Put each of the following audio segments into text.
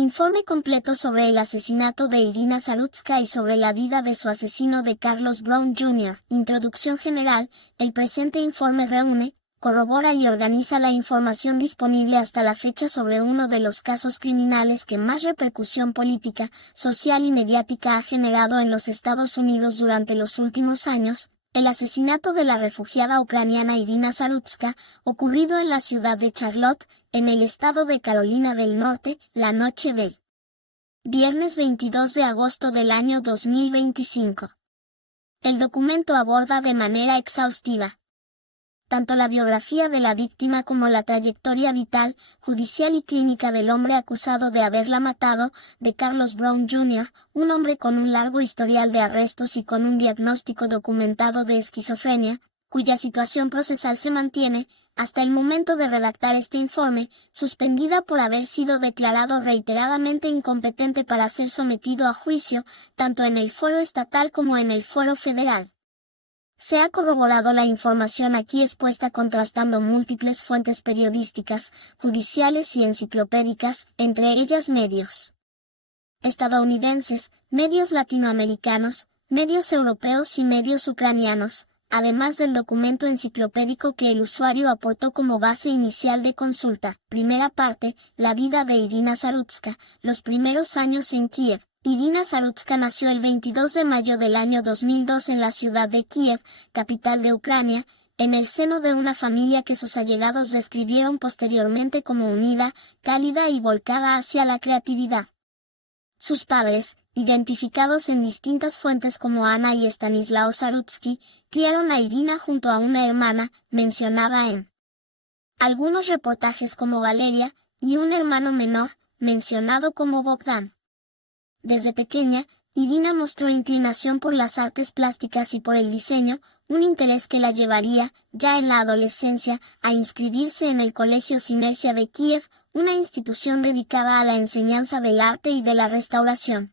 Informe completo sobre el asesinato de Irina Zarutska y sobre la vida de su asesino de Carlos Brown Jr. Introducción general. El presente informe reúne, corrobora y organiza la información disponible hasta la fecha sobre uno de los casos criminales que más repercusión política, social y mediática ha generado en los Estados Unidos durante los últimos años, el asesinato de la refugiada ucraniana Irina Zarutska, ocurrido en la ciudad de Charlotte, en el estado de Carolina del Norte, la noche del viernes 22 de agosto del año 2025. El documento aborda de manera exhaustiva tanto la biografía de la víctima como la trayectoria vital, judicial y clínica del hombre acusado de haberla matado, de Carlos Brown Jr., un hombre con un largo historial de arrestos y con un diagnóstico documentado de esquizofrenia, cuya situación procesal se mantiene, hasta el momento de redactar este informe, suspendida por haber sido declarado reiteradamente incompetente para ser sometido a juicio, tanto en el fuero estatal como en el fuero federal. Se ha corroborado la información aquí expuesta contrastando múltiples fuentes periodísticas, judiciales y enciclopédicas, entre ellas medios estadounidenses, medios latinoamericanos, medios europeos y medios ucranianos, además del documento enciclopédico que el usuario aportó como base inicial de consulta. Primera parte, la vida de Irina Zarutska, los primeros años en Kiev. Irina Zarutska nació el 22 de mayo del año 2002 en la ciudad de Kiev, capital de Ucrania, en el seno de una familia que sus allegados describieron posteriormente como unida, cálida y volcada hacia la creatividad. Sus padres, identificados en distintas fuentes como Ana y Stanislao Zarutsky, criaron a Irina junto a una hermana, mencionada en algunos reportajes como Valeria, y un hermano menor, mencionado como Bogdan. Desde pequeña, Irina mostró inclinación por las artes plásticas y por el diseño, un interés que la llevaría, ya en la adolescencia, a inscribirse en el Colegio Sinergia de Kiev, una institución dedicada a la enseñanza del arte y de la restauración.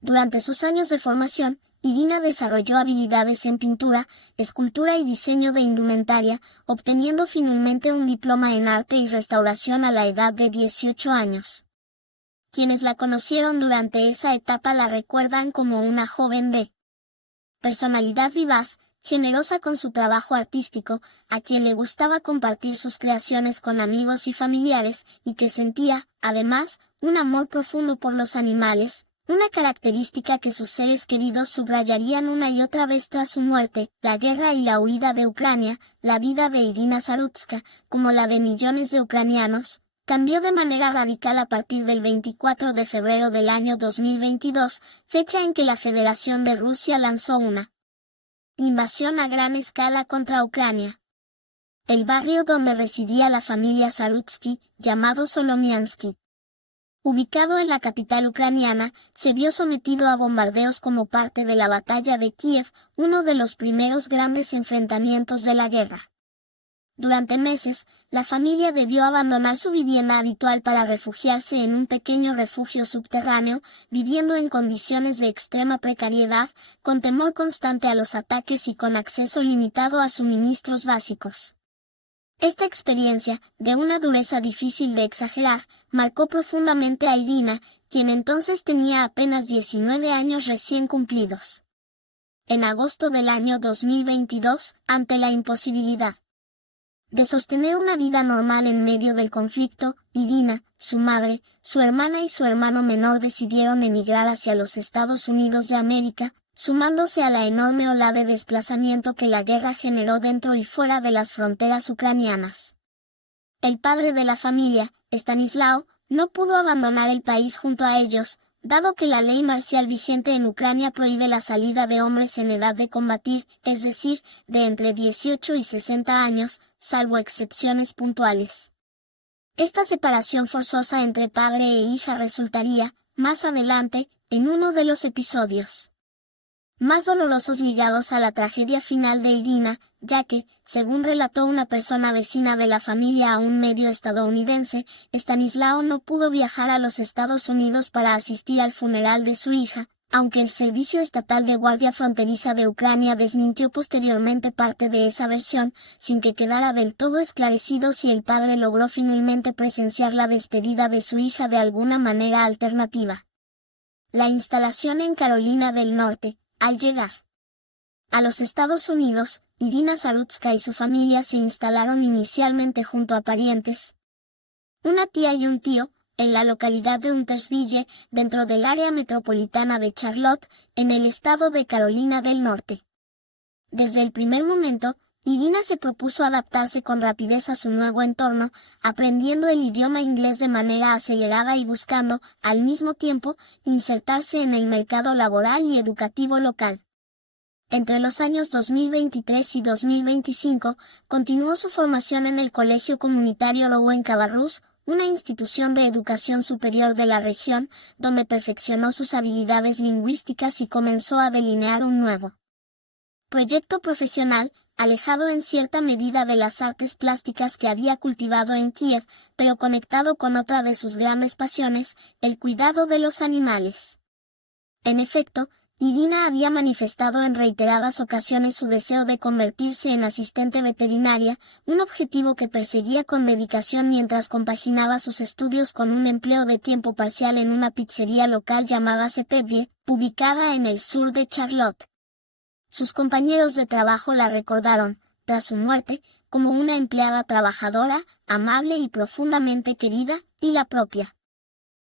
Durante sus años de formación, Irina desarrolló habilidades en pintura, escultura y diseño de indumentaria, obteniendo finalmente un diploma en arte y restauración a la edad de 18 años. Quienes la conocieron durante esa etapa la recuerdan como una joven de personalidad vivaz, generosa con su trabajo artístico, a quien le gustaba compartir sus creaciones con amigos y familiares, y que sentía, además, un amor profundo por los animales, una característica que sus seres queridos subrayarían una y otra vez tras su muerte. La guerra y la huida de Ucrania, la vida de Irina Zarutska, como la de millones de ucranianos, cambió de manera radical a partir del 24 de febrero del año 2022, fecha en que la Federación de Rusia lanzó una invasión a gran escala contra Ucrania. El barrio donde residía la familia Zarutsky, llamado Solomiansky, ubicado en la capital ucraniana, se vio sometido a bombardeos como parte de la batalla de Kiev, uno de los primeros grandes enfrentamientos de la guerra. Durante meses, la familia debió abandonar su vivienda habitual para refugiarse en un pequeño refugio subterráneo, viviendo en condiciones de extrema precariedad, con temor constante a los ataques y con acceso limitado a suministros básicos. Esta experiencia, de una dureza difícil de exagerar, marcó profundamente a Irina, quien entonces tenía apenas 19 años recién cumplidos. En agosto del año 2022, ante la imposibilidad de sostener una vida normal en medio del conflicto, Irina, su madre, su hermana y su hermano menor decidieron emigrar hacia los Estados Unidos de América, sumándose a la enorme ola de desplazamiento que la guerra generó dentro y fuera de las fronteras ucranianas. El padre de la familia, Stanislao, no pudo abandonar el país junto a ellos, dado que la ley marcial vigente en Ucrania prohíbe la salida de hombres en edad de combatir, es decir, de entre 18 y 60 años, salvo excepciones puntuales. Esta separación forzosa entre padre e hija resultaría, más adelante, en uno de los episodios más dolorosos ligados a la tragedia final de Irina, ya que, según relató una persona vecina de la familia a un medio estadounidense, Stanislao no pudo viajar a los Estados Unidos para asistir al funeral de su hija, Aunque el Servicio Estatal de Guardia Fronteriza de Ucrania desmintió posteriormente parte de esa versión, sin que quedara del todo esclarecido si el padre logró finalmente presenciar la despedida de su hija de alguna manera alternativa. La instalación en Carolina del Norte, al llegar a los Estados Unidos, Irina Zarutska y su familia se instalaron inicialmente junto a parientes, una tía y un tío, en la localidad de Huntersville, dentro del área metropolitana de Charlotte, en el estado de Carolina del Norte. Desde el primer momento, Irina se propuso adaptarse con rapidez a su nuevo entorno, aprendiendo el idioma inglés de manera acelerada y buscando, al mismo tiempo, insertarse en el mercado laboral y educativo local. Entre los años 2023 y 2025, continuó su formación en el Colegio Comunitario Rowan Cabarrús, una institución de educación superior de la región, donde perfeccionó sus habilidades lingüísticas y comenzó a delinear un nuevo proyecto profesional, alejado en cierta medida de las artes plásticas que había cultivado en Kiev, pero conectado con otra de sus grandes pasiones, el cuidado de los animales. En efecto, Irina había manifestado en reiteradas ocasiones su deseo de convertirse en asistente veterinaria, un objetivo que perseguía con dedicación mientras compaginaba sus estudios con un empleo de tiempo parcial en una pizzería local llamada Sepedie, ubicada en el sur de Charlotte. Sus compañeros de trabajo la recordaron, tras su muerte, como una empleada trabajadora, amable y profundamente querida, y la propia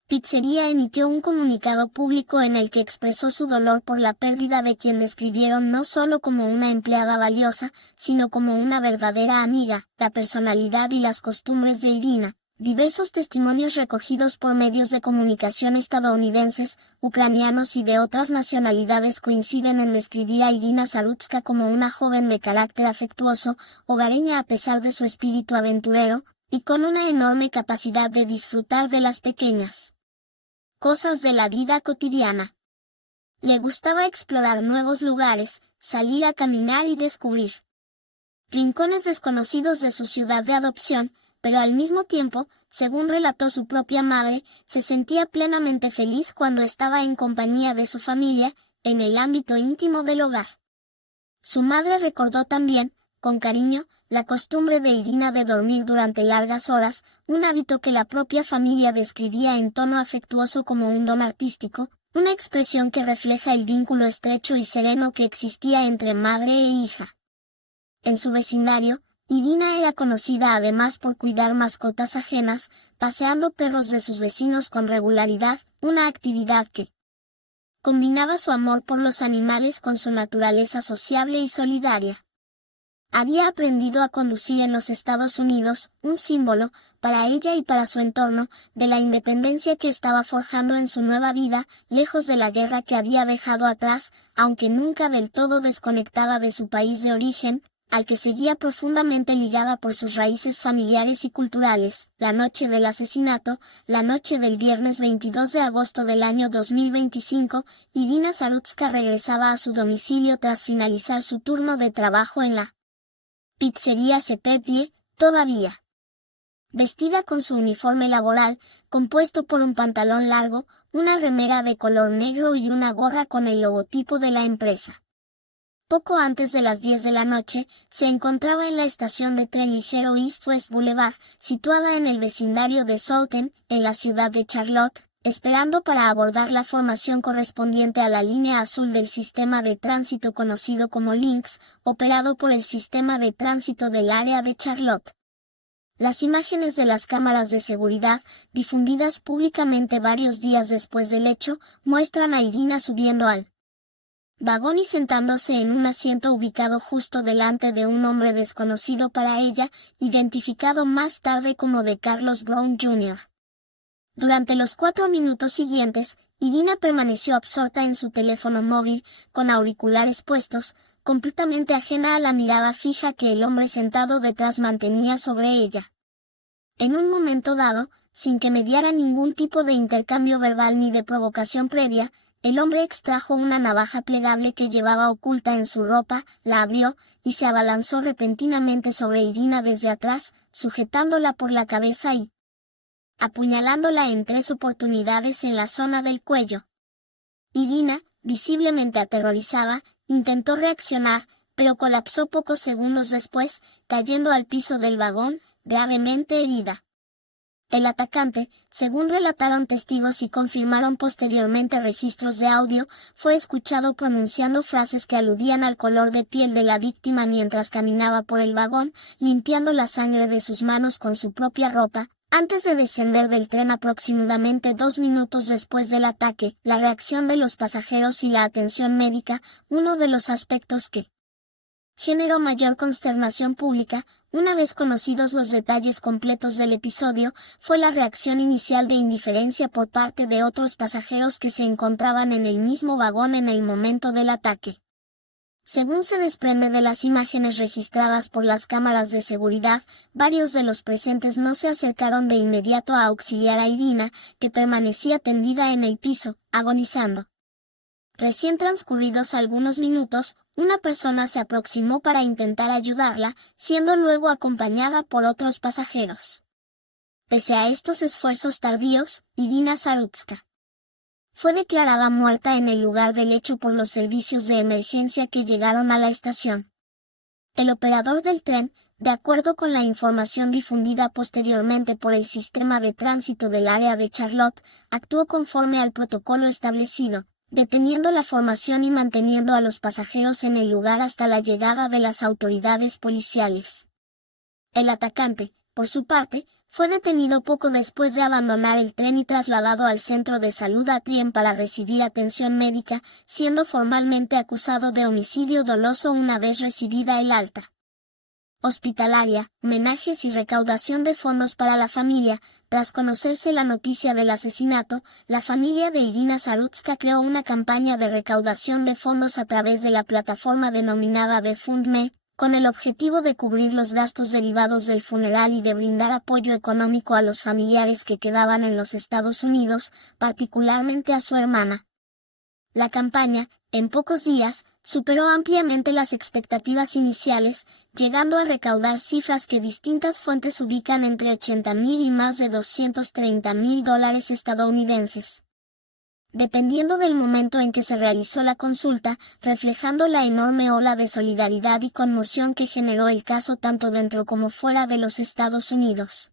pizzería emitió un comunicado público en el que expresó su dolor por la pérdida de quien describieron no solo como una empleada valiosa, sino como una verdadera amiga. La personalidad y las costumbres de Irina. Diversos testimonios recogidos por medios de comunicación estadounidenses, ucranianos y de otras nacionalidades coinciden en describir a Irina Zarutska como una joven de carácter afectuoso, hogareña a pesar de su espíritu aventurero, y con una enorme capacidad de disfrutar de las pequeñas cosas de la vida cotidiana. Le gustaba explorar nuevos lugares, salir a caminar y descubrir rincones desconocidos de su ciudad de adopción, pero al mismo tiempo, según relató su propia madre, se sentía plenamente feliz cuando estaba en compañía de su familia, en el ámbito íntimo del hogar. Su madre recordó también, con cariño, la costumbre de Irina de dormir durante largas horas, un hábito que la propia familia describía en tono afectuoso como un don artístico, una expresión que refleja el vínculo estrecho y sereno que existía entre madre e hija. En su vecindario, Irina era conocida además por cuidar mascotas ajenas, paseando perros de sus vecinos con regularidad, una actividad que combinaba su amor por los animales con su naturaleza sociable y solidaria. Había aprendido a conducir en los Estados Unidos, un símbolo, para ella y para su entorno, de la independencia que estaba forjando en su nueva vida, lejos de la guerra que había dejado atrás, aunque nunca del todo desconectada de su país de origen, al que seguía profundamente ligada por sus raíces familiares y culturales. La noche del asesinato, la noche del viernes 22 de agosto del año 2025, Irina Zarutska regresaba a su domicilio tras finalizar su turno de trabajo en la pizzería Sepedie, todavía vestida con su uniforme laboral, compuesto por un pantalón largo, una remera de color negro y una gorra con el logotipo de la empresa. Poco antes de las 10 de la noche, se encontraba en la estación de tren ligero East West Boulevard, situada en el vecindario de Solten, en la ciudad de Charlotte, esperando para abordar la formación correspondiente a la línea azul del sistema de tránsito conocido como Lynx, operado por el sistema de tránsito del área de Charlotte. Las imágenes de las cámaras de seguridad, difundidas públicamente varios días después del hecho, muestran a Irina subiendo al vagón y sentándose en un asiento ubicado justo delante de un hombre desconocido para ella, identificado más tarde como de Carlos Brown Jr. Durante los 4 minutos siguientes, Irina permaneció absorta en su teléfono móvil, con auriculares puestos, completamente ajena a la mirada fija que el hombre sentado detrás mantenía sobre ella. En un momento dado, sin que mediara ningún tipo de intercambio verbal ni de provocación previa, el hombre extrajo una navaja plegable que llevaba oculta en su ropa, la abrió, y se abalanzó repentinamente sobre Irina desde atrás, sujetándola por la cabeza y apuñalándola en 3 oportunidades en la zona del cuello. Irina, visiblemente aterrorizada, intentó reaccionar, pero colapsó pocos segundos después, cayendo al piso del vagón, gravemente herida. El atacante, según relataron testigos y confirmaron posteriormente registros de audio, fue escuchado pronunciando frases que aludían al color de piel de la víctima mientras caminaba por el vagón, limpiando la sangre de sus manos con su propia ropa, antes de descender del tren aproximadamente 2 minutos después del ataque. La reacción de los pasajeros y la atención médica, uno de los aspectos que generó mayor consternación pública. Una vez conocidos los detalles completos del episodio, fue la reacción inicial de indiferencia por parte de otros pasajeros que se encontraban en el mismo vagón en el momento del ataque. Según se desprende de las imágenes registradas por las cámaras de seguridad, varios de los presentes no se acercaron de inmediato a auxiliar a Irina, que permanecía tendida en el piso, agonizando. Recién transcurridos algunos minutos, una persona se aproximó para intentar ayudarla, siendo luego acompañada por otros pasajeros. Pese a estos esfuerzos tardíos, Irina Zarutska fue declarada muerta en el lugar del hecho por los servicios de emergencia que llegaron a la estación. El operador del tren, de acuerdo con la información difundida posteriormente por el sistema de tránsito del área de Charlotte, actuó conforme al protocolo establecido, deteniendo la formación y manteniendo a los pasajeros en el lugar hasta la llegada de las autoridades policiales. El atacante, por su parte, fue detenido poco después de abandonar el tren y trasladado al centro de salud Atrium para recibir atención médica, siendo formalmente acusado de homicidio doloso una vez recibida el alta hospitalaria, homenajes y recaudación de fondos para la familia. Tras conocerse la noticia del asesinato, la familia de Irina Zarutska creó una campaña de recaudación de fondos a través de la plataforma denominada GoFundMe, con el objetivo de cubrir los gastos derivados del funeral y de brindar apoyo económico a los familiares que quedaban en los Estados Unidos, particularmente a su hermana. La campaña, en pocos días, superó ampliamente las expectativas iniciales, llegando a recaudar cifras que distintas fuentes ubican entre $80,000 y más de $230,000 estadounidenses. Dependiendo del momento en que se realizó la consulta, reflejando la enorme ola de solidaridad y conmoción que generó el caso tanto dentro como fuera de los Estados Unidos.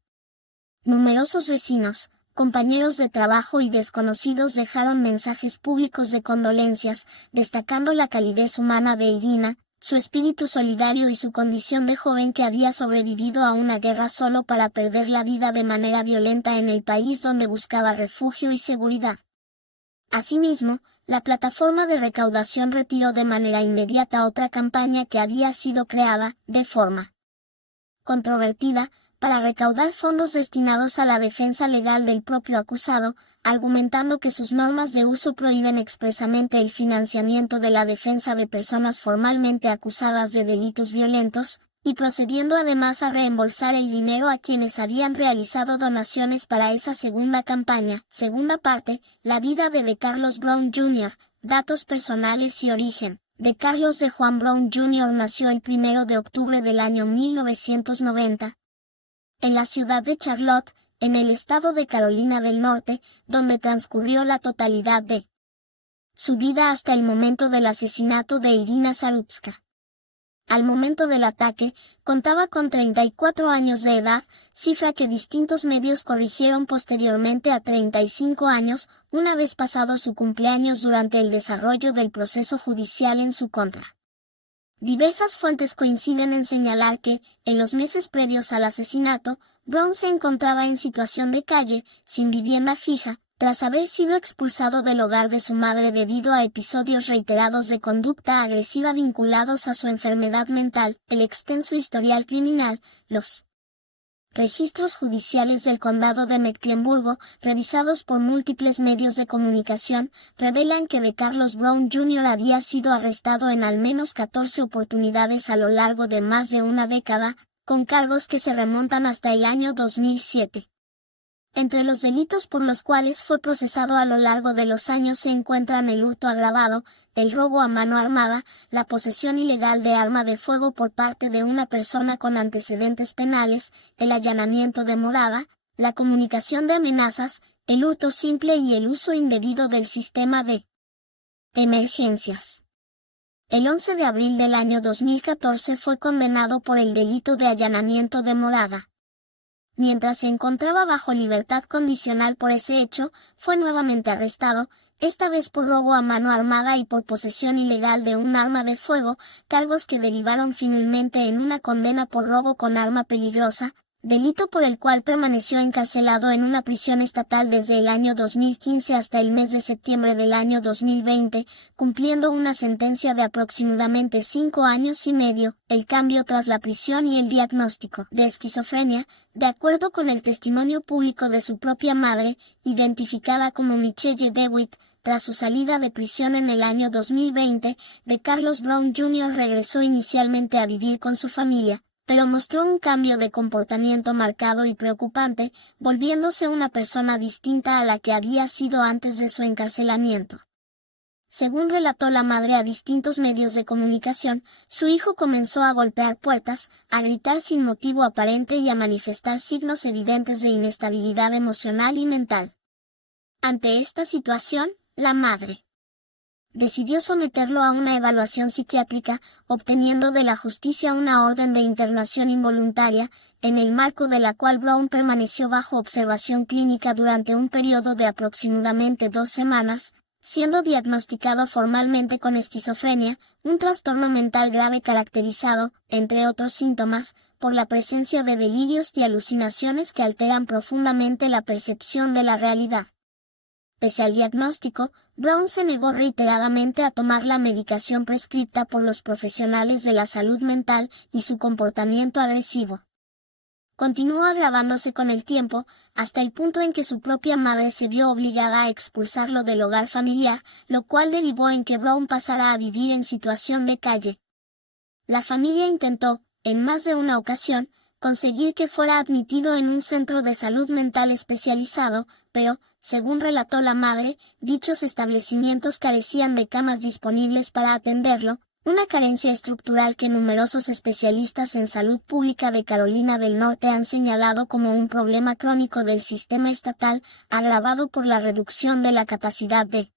Numerosos vecinos, compañeros de trabajo y desconocidos dejaron mensajes públicos de condolencias, destacando la calidez humana de Irina, su espíritu solidario y su condición de joven que había sobrevivido a una guerra solo para perder la vida de manera violenta en el país donde buscaba refugio y seguridad. Asimismo, la plataforma de recaudación retiró de manera inmediata otra campaña que había sido creada, de forma controvertida, para recaudar fondos destinados a la defensa legal del propio acusado, argumentando que sus normas de uso prohíben expresamente el financiamiento de la defensa de personas formalmente acusadas de delitos violentos, y procediendo además a reembolsar el dinero a quienes habían realizado donaciones para esa segunda campaña. Segunda parte, la vida de Carlos Brown Jr., datos personales y origen. De Carlos de Juan Brown Jr. nació el 1 de octubre del año 1990. En la ciudad de Charlotte, en el estado de Carolina del Norte, donde transcurrió la totalidad de su vida hasta el momento del asesinato de Irina Zarutska. Al momento del ataque, contaba con 34 años de edad, cifra que distintos medios corrigieron posteriormente a 35 años, una vez pasado su cumpleaños durante el desarrollo del proceso judicial en su contra. Diversas fuentes coinciden en señalar que, en los meses previos al asesinato, Brown se encontraba en situación de calle, sin vivienda fija, tras haber sido expulsado del hogar de su madre debido a episodios reiterados de conducta agresiva vinculados a su enfermedad mental, el extenso historial criminal, los registros judiciales del condado de Mecklemburgo, revisados por múltiples medios de comunicación, revelan que de Carlos Brown Jr. había sido arrestado en al menos 14 oportunidades a lo largo de más de una década, con cargos que se remontan hasta el año 2007. Entre los delitos por los cuales fue procesado a lo largo de los años se encuentran el hurto agravado, el robo a mano armada, la posesión ilegal de arma de fuego por parte de una persona con antecedentes penales, el allanamiento de morada, la comunicación de amenazas, el hurto simple y el uso indebido del sistema de Emergencias. El 11 de abril del año 2014 fue condenado por el delito de allanamiento de morada. Mientras se encontraba bajo libertad condicional por ese hecho, fue nuevamente arrestado, esta vez por robo a mano armada y por posesión ilegal de un arma de fuego, cargos que derivaron finalmente en una condena por robo con arma peligrosa, delito por el cual permaneció encarcelado en una prisión estatal desde el año 2015 hasta el mes de septiembre del año 2020, cumpliendo una sentencia de aproximadamente 5 años y medio, el cambio tras la prisión y el diagnóstico de esquizofrenia, de acuerdo con el testimonio público de su propia madre, identificada como Michelle DeWitt. Tras su salida de prisión en el año 2020, de Carlos Brown Jr. regresó inicialmente a vivir con su familia, pero mostró un cambio de comportamiento marcado y preocupante, volviéndose una persona distinta a la que había sido antes de su encarcelamiento. Según relató la madre a distintos medios de comunicación, su hijo comenzó a golpear puertas, a gritar sin motivo aparente y a manifestar signos evidentes de inestabilidad emocional y mental. Ante esta situación, la madre decidió someterlo a una evaluación psiquiátrica, obteniendo de la justicia una orden de internación involuntaria, en el marco de la cual Brown permaneció bajo observación clínica durante un periodo de aproximadamente 2 semanas, siendo diagnosticado formalmente con esquizofrenia, un trastorno mental grave caracterizado, entre otros síntomas, por la presencia de delirios y alucinaciones que alteran profundamente la percepción de la realidad. Pese al diagnóstico, Brown se negó reiteradamente a tomar la medicación prescripta por los profesionales de la salud mental y su comportamiento agresivo continuó agravándose con el tiempo, hasta el punto en que su propia madre se vio obligada a expulsarlo del hogar familiar, lo cual derivó en que Brown pasara a vivir en situación de calle. La familia intentó, en más de una ocasión, conseguir que fuera admitido en un centro de salud mental especializado, pero, según relató la madre, dichos establecimientos carecían de camas disponibles para atenderlo, una carencia estructural que numerosos especialistas en salud pública de Carolina del Norte han señalado como un problema crónico del sistema estatal, agravado por la reducción de la capacidad de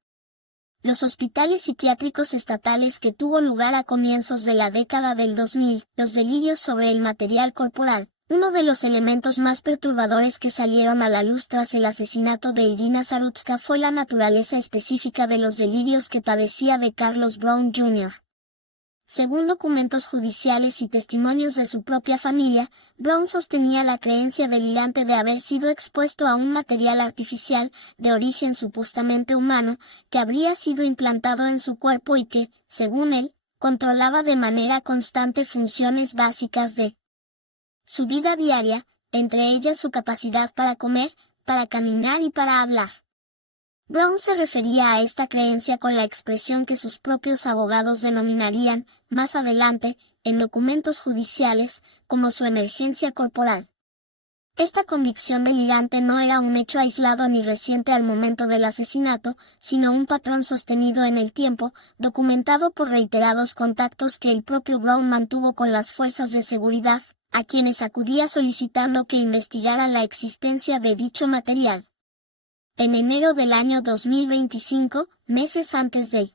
los hospitales psiquiátricos estatales que tuvo lugar a comienzos de la década del 2000, los delirios sobre el material corporal. Uno de los elementos más perturbadores que salieron a la luz tras el asesinato de Irina Zarutska fue la naturaleza específica de los delirios que padecía de Carlos Brown Jr. Según documentos judiciales y testimonios de su propia familia, Brown sostenía la creencia delirante de haber sido expuesto a un material artificial, de origen supuestamente humano, que habría sido implantado en su cuerpo y que, según él, controlaba de manera constante funciones básicas de su vida diaria, entre ellas su capacidad para comer, para caminar y para hablar. Brown se refería a esta creencia con la expresión que sus propios abogados denominarían, más adelante, en documentos judiciales, como su emergencia corporal. Esta convicción delirante no era un hecho aislado ni reciente al momento del asesinato, sino un patrón sostenido en el tiempo, documentado por reiterados contactos que el propio Brown mantuvo con las fuerzas de seguridad, a quienes acudía solicitando que investigaran la existencia de dicho material. En enero del año 2025, meses antes del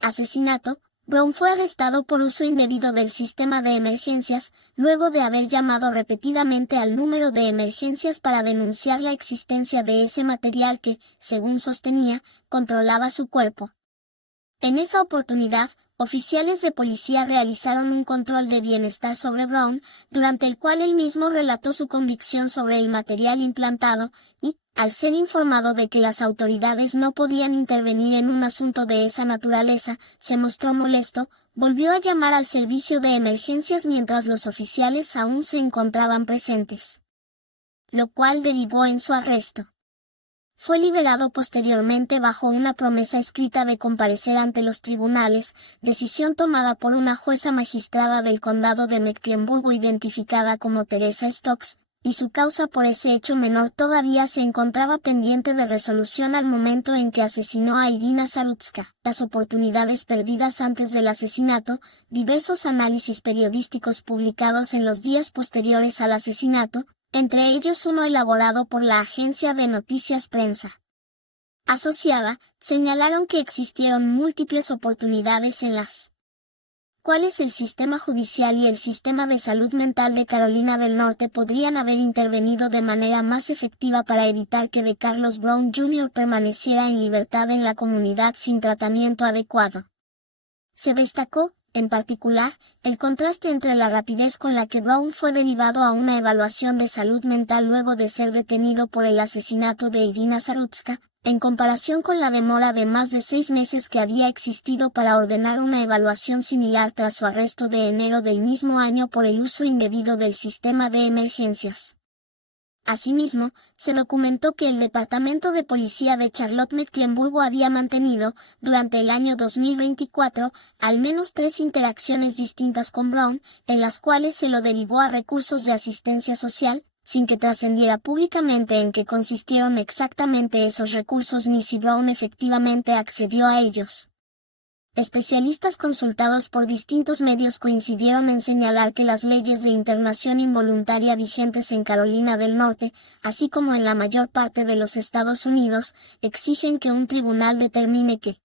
asesinato, Brown fue arrestado por uso indebido del sistema de emergencias, luego de haber llamado repetidamente al número de emergencias para denunciar la existencia de ese material que, según sostenía, controlaba su cuerpo. En esa oportunidad, oficiales de policía realizaron un control de bienestar sobre Brown, durante el cual él mismo relató su convicción sobre el material implantado, y, al ser informado de que las autoridades no podían intervenir en un asunto de esa naturaleza, se mostró molesto, volvió a llamar al servicio de emergencias mientras los oficiales aún se encontraban presentes, lo cual derivó en su arresto. Fue liberado posteriormente bajo una promesa escrita de comparecer ante los tribunales, decisión tomada por una jueza magistrada del condado de Mecklemburgo identificada como Teresa Stokes, y su causa por ese hecho menor todavía se encontraba pendiente de resolución al momento en que asesinó a Irina Zarutska. Las oportunidades perdidas antes del asesinato, diversos análisis periodísticos publicados en los días posteriores al asesinato, entre ellos uno elaborado por la agencia de noticias Prensa asociada, señalaron que existieron múltiples oportunidades en las cuales el sistema judicial y el sistema de salud mental de Carolina del Norte podrían haber intervenido de manera más efectiva para evitar que DeCarlos Brown Jr. permaneciera en libertad en la comunidad sin tratamiento adecuado. Se destacó, en particular, el contraste entre la rapidez con la que Brown fue derivado a una evaluación de salud mental luego de ser detenido por el asesinato de Irina Zarutska, en comparación con la demora de más de 6 meses que había existido para ordenar una evaluación similar tras su arresto de enero del mismo año por el uso indebido del sistema de emergencias. Asimismo, se documentó que el Departamento de Policía de Charlotte-Mecklenburgo había mantenido, durante el año 2024, al menos 3 interacciones distintas con Brown, en las cuales se lo derivó a recursos de asistencia social, sin que trascendiera públicamente en qué consistieron exactamente esos recursos ni si Brown efectivamente accedió a ellos. Especialistas consultados por distintos medios coincidieron en señalar que las leyes de internación involuntaria vigentes en Carolina del Norte, así como en la mayor parte de los Estados Unidos, exigen que un tribunal determine que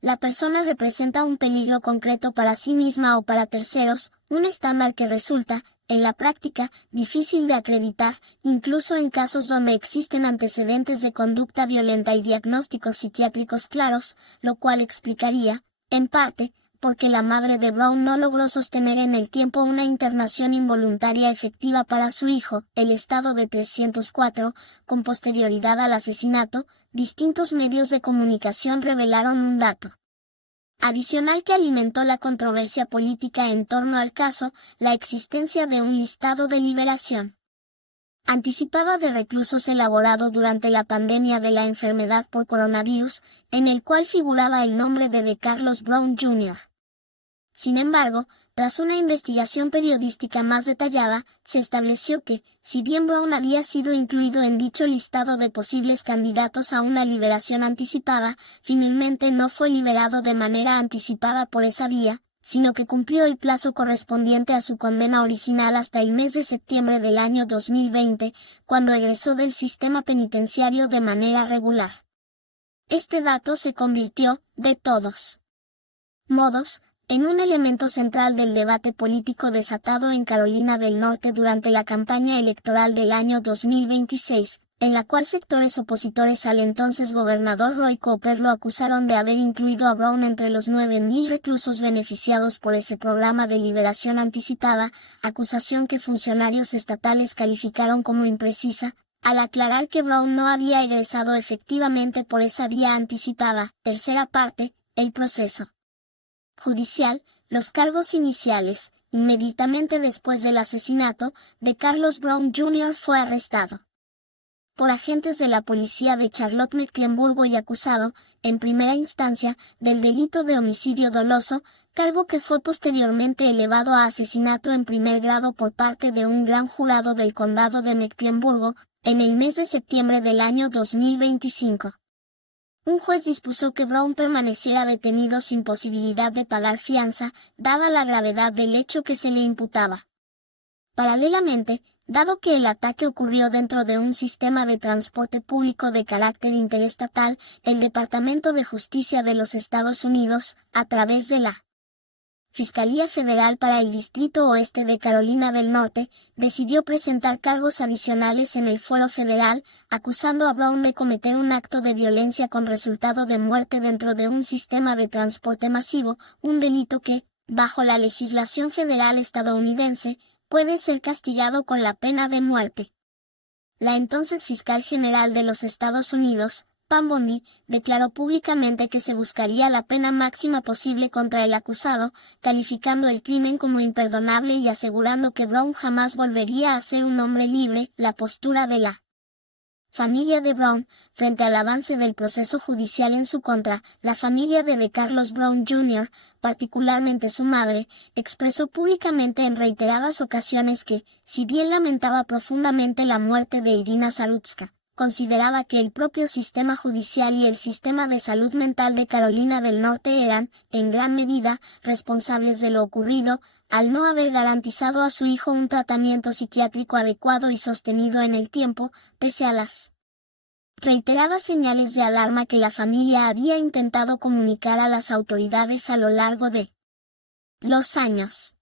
la persona representa un peligro concreto para sí misma o para terceros, un estándar que resulta, en la práctica, difícil de acreditar, incluso en casos donde existen antecedentes de conducta violenta y diagnósticos psiquiátricos claros, lo cual explicaría, en parte, por qué la madre de Brown no logró sostener en el tiempo una internación involuntaria efectiva para su hijo, el estado de 304, con posterioridad al asesinato. Distintos medios de comunicación revelaron un dato adicional que alimentó la controversia política en torno al caso: la existencia de un listado de liberación anticipada de reclusos elaborado durante la pandemia de la enfermedad por coronavirus, en el cual figuraba el nombre de DeCarlos Brown Jr. Sin embargo, tras una investigación periodística más detallada, se estableció que, si bien Brown había sido incluido en dicho listado de posibles candidatos a una liberación anticipada, finalmente no fue liberado de manera anticipada por esa vía, sino que cumplió el plazo correspondiente a su condena original hasta el mes de septiembre del año 2020, cuando egresó del sistema penitenciario de manera regular. Este dato se convirtió, de todos modos, en un elemento central del debate político desatado en Carolina del Norte durante la campaña electoral del año 2026, en la cual sectores opositores al entonces gobernador Roy Cooper lo acusaron de haber incluido a Brown entre los 9.000 reclusos beneficiados por ese programa de liberación anticipada, acusación que funcionarios estatales calificaron como imprecisa, al aclarar que Brown no había egresado efectivamente por esa vía anticipada. Tercera parte, el proceso judicial. Los cargos iniciales. Inmediatamente después del asesinato, DeCarlos Brown Jr. fue arrestado por agentes de la policía de Charlotte-Mecklenburgo y acusado, en primera instancia, del delito de homicidio doloso, cargo que fue posteriormente elevado a asesinato en primer grado por parte de un gran jurado del condado de Mecklenburgo, en el mes de septiembre del año 2025. Un juez dispuso que Brown permaneciera detenido sin posibilidad de pagar fianza, dada la gravedad del hecho que se le imputaba. Paralelamente, dado que el ataque ocurrió dentro de un sistema de transporte público de carácter interestatal, el Departamento de Justicia de los Estados Unidos, a través de la Fiscalía Federal para el Distrito Oeste de Carolina del Norte, decidió presentar cargos adicionales en el Fuero Federal, acusando a Brown de cometer un acto de violencia con resultado de muerte dentro de un sistema de transporte masivo, un delito que, bajo la legislación federal estadounidense, puede ser castigado con la pena de muerte. La entonces fiscal general de los Estados Unidos, Pam Bondi, declaró públicamente que se buscaría la pena máxima posible contra el acusado, calificando el crimen como imperdonable y asegurando que Brown jamás volvería a ser un hombre libre. La postura de la familia de Brown, frente al avance del proceso judicial en su contra, la familia de DeCarlos Brown Jr., particularmente su madre, expresó públicamente en reiteradas ocasiones que, si bien lamentaba profundamente la muerte de Irina Zarutska, consideraba que el propio sistema judicial y el sistema de salud mental de Carolina del Norte eran, en gran medida, responsables de lo ocurrido, al no haber garantizado a su hijo un tratamiento psiquiátrico adecuado y sostenido en el tiempo, pese a las reiteradas señales de alarma que la familia había intentado comunicar a las autoridades a lo largo de los años.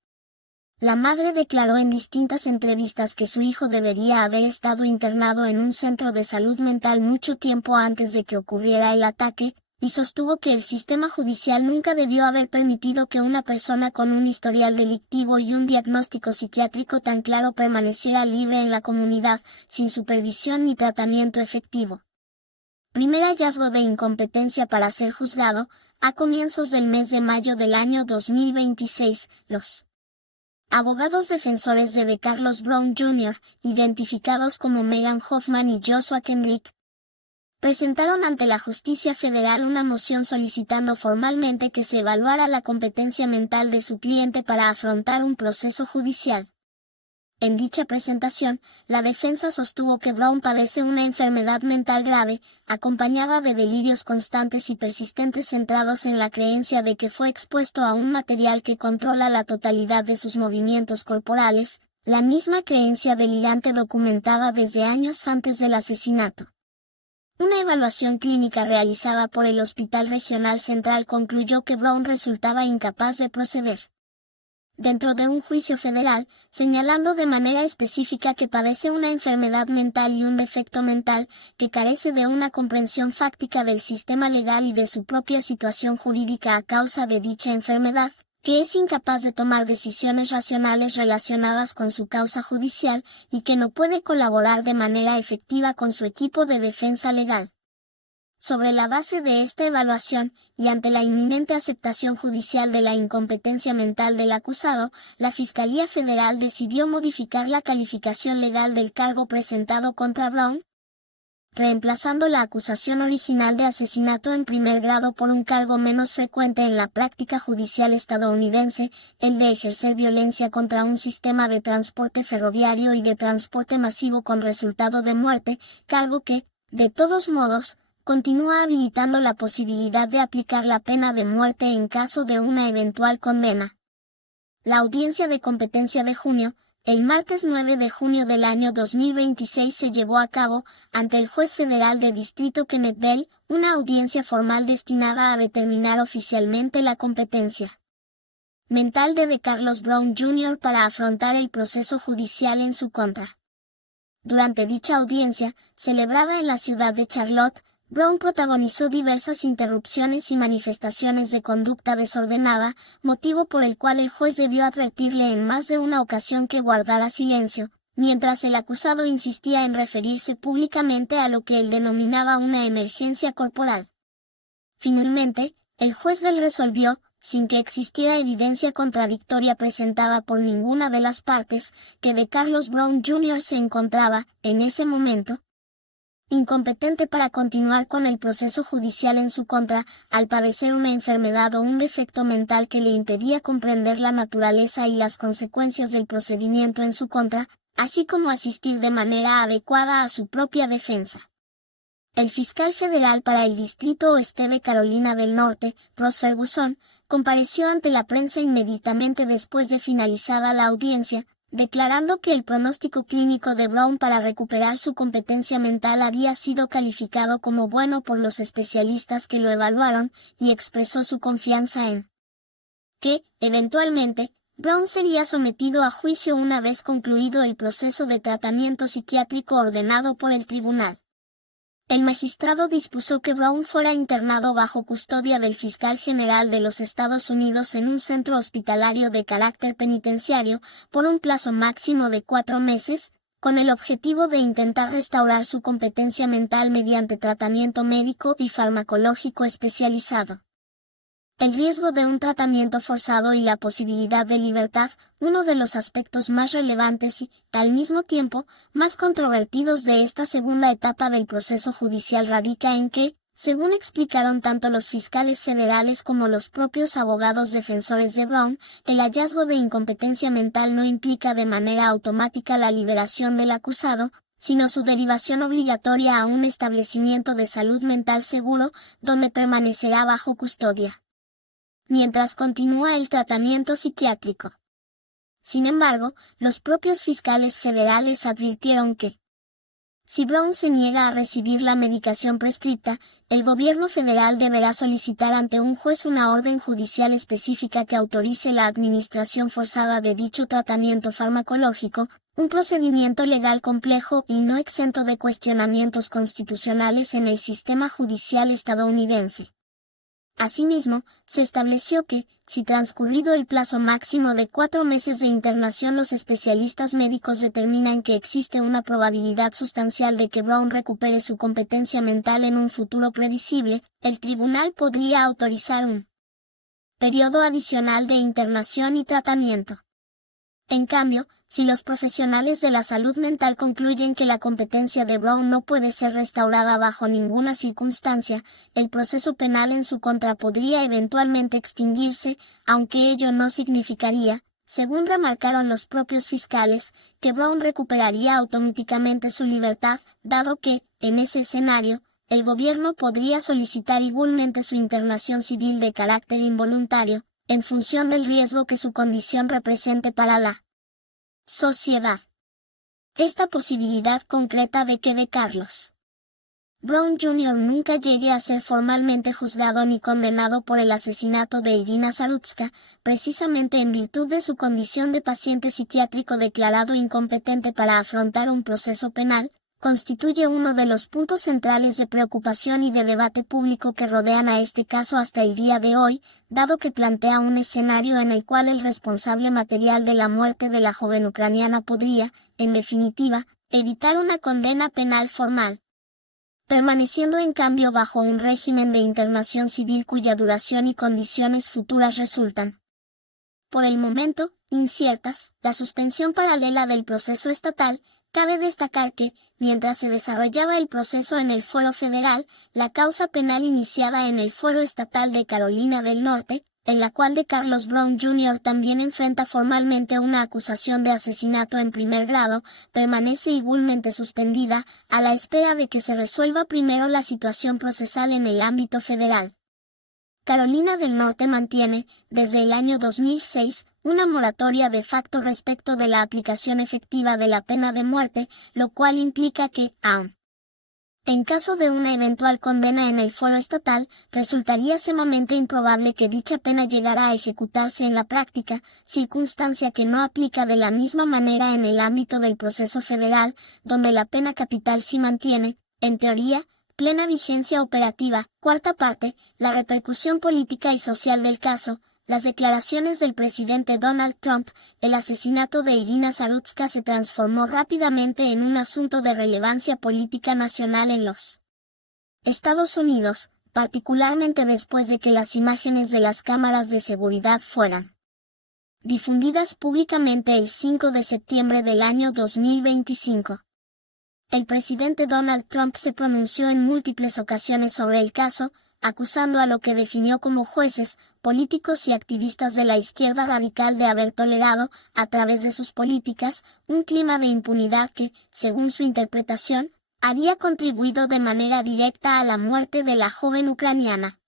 La madre declaró en distintas entrevistas que su hijo debería haber estado internado en un centro de salud mental mucho tiempo antes de que ocurriera el ataque, y sostuvo que el sistema judicial nunca debió haber permitido que una persona con un historial delictivo y un diagnóstico psiquiátrico tan claro permaneciera libre en la comunidad, sin supervisión ni tratamiento efectivo. Primer hallazgo de incompetencia para ser juzgado. A comienzos del mes de mayo del año 2026, los abogados defensores de DeCarlos Brown Jr., identificados como Megan Hoffman y Joshua Kendrick, presentaron ante la Justicia Federal una moción solicitando formalmente que se evaluara la competencia mental de su cliente para afrontar un proceso judicial. En dicha presentación, la defensa sostuvo que Brown padece una enfermedad mental grave, acompañada de delirios constantes y persistentes centrados en la creencia de que fue expuesto a un material que controla la totalidad de sus movimientos corporales, la misma creencia delirante documentada desde años antes del asesinato. Una evaluación clínica realizada por el Hospital Regional Central concluyó que Brown resultaba incapaz de proceder dentro de un juicio federal, señalando de manera específica que padece una enfermedad mental y un defecto mental, que carece de una comprensión fáctica del sistema legal y de su propia situación jurídica a causa de dicha enfermedad, que es incapaz de tomar decisiones racionales relacionadas con su causa judicial y que no puede colaborar de manera efectiva con su equipo de defensa legal. Sobre la base de esta evaluación, y ante la inminente aceptación judicial de la incompetencia mental del acusado, la Fiscalía Federal decidió modificar la calificación legal del cargo presentado contra Brown, reemplazando la acusación original de asesinato en primer grado por un cargo menos frecuente en la práctica judicial estadounidense, el de ejercer violencia contra un sistema de transporte ferroviario y de transporte masivo con resultado de muerte, cargo que, de todos modos, continúa habilitando la posibilidad de aplicar la pena de muerte en caso de una eventual condena. La audiencia de competencia de junio, el martes 9 de junio del año 2026 se llevó a cabo, ante el juez federal de distrito Kenneth Bell, una audiencia formal destinada a determinar oficialmente la competencia mental de DeCarlos Brown Jr. para afrontar el proceso judicial en su contra. Durante dicha audiencia, celebrada en la ciudad de Charlotte, Brown protagonizó diversas interrupciones y manifestaciones de conducta desordenada, motivo por el cual el juez debió advertirle en más de una ocasión que guardara silencio, mientras el acusado insistía en referirse públicamente a lo que él denominaba una emergencia corporal. Finalmente, el juez Bell resolvió, sin que existiera evidencia contradictoria presentada por ninguna de las partes, que DeCarlos Brown Jr. se encontraba, en ese momento, incompetente para continuar con el proceso judicial en su contra, al padecer una enfermedad o un defecto mental que le impedía comprender la naturaleza y las consecuencias del procedimiento en su contra, así como asistir de manera adecuada a su propia defensa. El fiscal federal para el Distrito Oeste de Carolina del Norte, Ross Ferguson, compareció ante la prensa inmediatamente después de finalizada la audiencia, declarando que el pronóstico clínico de Brown para recuperar su competencia mental había sido calificado como bueno por los especialistas que lo evaluaron, y expresó su confianza en que, eventualmente, Brown sería sometido a juicio una vez concluido el proceso de tratamiento psiquiátrico ordenado por el tribunal. El magistrado dispuso que Brown fuera internado bajo custodia del fiscal general de los Estados Unidos en un centro hospitalario de carácter penitenciario, por un plazo máximo de 4 meses, con el objetivo de intentar restaurar su competencia mental mediante tratamiento médico y farmacológico especializado. El riesgo de un tratamiento forzado y la posibilidad de libertad, uno de los aspectos más relevantes y, al mismo tiempo, más controvertidos de esta segunda etapa del proceso judicial radica en que, según explicaron tanto los fiscales federales como los propios abogados defensores de Brown, el hallazgo de incompetencia mental no implica de manera automática la liberación del acusado, sino su derivación obligatoria a un establecimiento de salud mental seguro, donde permanecerá bajo custodia mientras continúa el tratamiento psiquiátrico. Sin embargo, los propios fiscales federales advirtieron que Si Brown se niega a recibir la medicación prescripta, el gobierno federal deberá solicitar ante un juez una orden judicial específica que autorice la administración forzada de dicho tratamiento farmacológico, un procedimiento legal complejo y no exento de cuestionamientos constitucionales en el sistema judicial estadounidense. Asimismo, se estableció que, si transcurrido el plazo máximo de 4 meses de internación los especialistas médicos determinan que existe una probabilidad sustancial de que Brown recupere su competencia mental en un futuro previsible, el tribunal podría autorizar un periodo adicional de internación y tratamiento. En cambio, si los profesionales de la salud mental concluyen que la competencia de Brown no puede ser restaurada bajo ninguna circunstancia, el proceso penal en su contra podría eventualmente extinguirse, aunque ello no significaría, según remarcaron los propios fiscales, que Brown recuperaría automáticamente su libertad, dado que, en ese escenario, el gobierno podría solicitar igualmente su internación civil de carácter involuntario, en función del riesgo que su condición represente para la sociedad. Esta posibilidad concreta de que de Carlos Brown Jr. nunca llegue a ser formalmente juzgado ni condenado por el asesinato de Irina Zarutska, precisamente en virtud de su condición de paciente psiquiátrico declarado incompetente para afrontar un proceso penal, constituye uno de los puntos centrales de preocupación y de debate público que rodean a este caso hasta el día de hoy, dado que plantea un escenario en el cual el responsable material de la muerte de la joven ucraniana podría, en definitiva, evitar una condena penal formal, permaneciendo en cambio bajo un régimen de internación civil cuya duración y condiciones futuras resultan, por el momento, inciertas. La suspensión paralela del proceso estatal. Cabe destacar que, mientras se desarrollaba el proceso en el fuero federal, la causa penal iniciada en el fuero estatal de Carolina del Norte, en la cual de Carlos Brown Jr. también enfrenta formalmente una acusación de asesinato en primer grado, permanece igualmente suspendida, a la espera de que se resuelva primero la situación procesal en el ámbito federal. Carolina del Norte mantiene, desde el año 2006, una moratoria de facto respecto de la aplicación efectiva de la pena de muerte, lo cual implica que, aun en caso de una eventual condena en el fuero estatal, resultaría sumamente improbable que dicha pena llegara a ejecutarse en la práctica, circunstancia que no aplica de la misma manera en el ámbito del proceso federal, donde la pena capital sí mantiene, en teoría, plena vigencia operativa. Cuarta parte, la repercusión política y social del caso. Las declaraciones del presidente Donald Trump, el asesinato de Irina Zarutska se transformó rápidamente en un asunto de relevancia política nacional en los Estados Unidos, particularmente después de que las imágenes de las cámaras de seguridad fueran difundidas públicamente el 5 de septiembre del año 2025. El presidente Donald Trump se pronunció en múltiples ocasiones sobre el caso, acusando a lo que definió como jueces, políticos y activistas de la izquierda radical de haber tolerado, a través de sus políticas, un clima de impunidad que, según su interpretación, había contribuido de manera directa a la muerte de la joven ucraniana.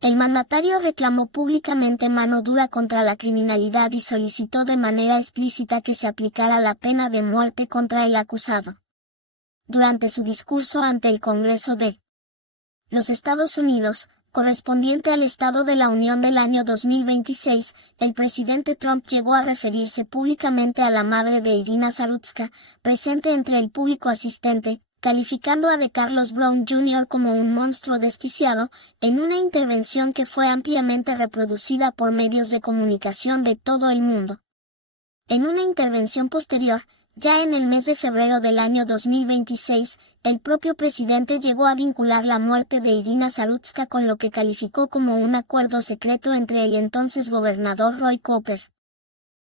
El mandatario reclamó públicamente mano dura contra la criminalidad y solicitó de manera explícita que se aplicara la pena de muerte contra el acusado. Durante su discurso ante el Congreso de los Estados Unidos, correspondiente al Estado de la Unión del año 2026, el presidente Trump llegó a referirse públicamente a la madre de Irina Zarutska, presente entre el público asistente, calificando a de Carlos Brown Jr. como un monstruo desquiciado, en una intervención que fue ampliamente reproducida por medios de comunicación de todo el mundo. En una intervención posterior, ya en el mes de febrero del año 2026, el propio presidente llegó a vincular la muerte de Irina Zarutska con lo que calificó como un acuerdo secreto entre el entonces gobernador Roy Cooper